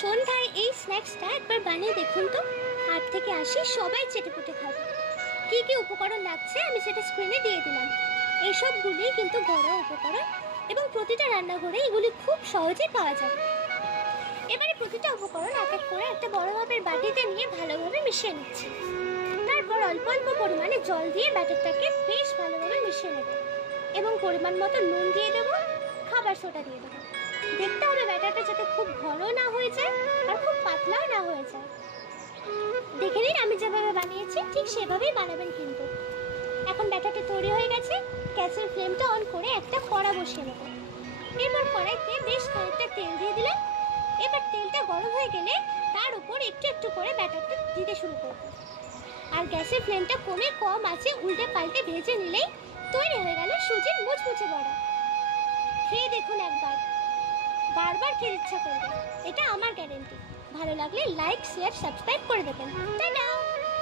সন্ধ্যায় এই স্ন্যাক্সটা একবার বানিয়ে দেখুন তো। 8 থেকে 80 সবাই চেটেপুটে খাবে। কী কী উপকরণ লাগছে আমি সেটা স্ক্রিনে দিয়ে দিলাম। এইসবগুলি কিন্তু ঘরোয়া উপকরণ এবং প্রতিটা রান্নাঘরে এগুলি খুব সহজেই পাওয়া যাবে। এবারে প্রতিটা উপকরণ এক এক করে একটা বড় মাপের বাটিতে নিয়ে ভালোভাবে মিশিয়ে নিচ্ছি। তারপর অল্প অল্প পরিমাণে জল দিয়ে ব্যাটারটাকে বেশ ভালোভাবে মিশিয়ে নেব এবং পরিমাণ মতো নুন দিয়ে দেবো, খাবার সোডা দিয়ে দেবো। দেখতে হবে ব্যাটারটা যাতে খুব ঘন না হয়ে যায় আর খুব পাতলাও না হয়ে যায়। দেখে নিন আমি যেভাবে বানিয়েছি ঠিক সেভাবেই বানাবেন কিন্তু। এখন ব্যাটারটা তৈরি হয়ে গেছে। গ্যাসের ফ্লেমটা অন করে একটা কড়া বসিয়ে নেব। এরপর কড়াইতে বেশ খানিকটা তেল দিয়ে দিলাম। এবার তেলটা গরম হয়ে গেলে তার উপর একটু একটু করে ব্যাটারটা দিতে শুরু করব। আর গ্যাসের ফ্লেমটা কমে কম আছে উল্টে পাল্টে ভেজে নিলেই তৈরি হয়ে গেল সুজির মুচমুচে বড়া। খেয়ে দেখুন একবার, বারবার খেতে ইচ্ছা করবে, এটা আমার গ্যারেন্টি। ভালো লাগলে লাইক শেয়ার সাবস্ক্রাইব করে দেবেন। টাটা।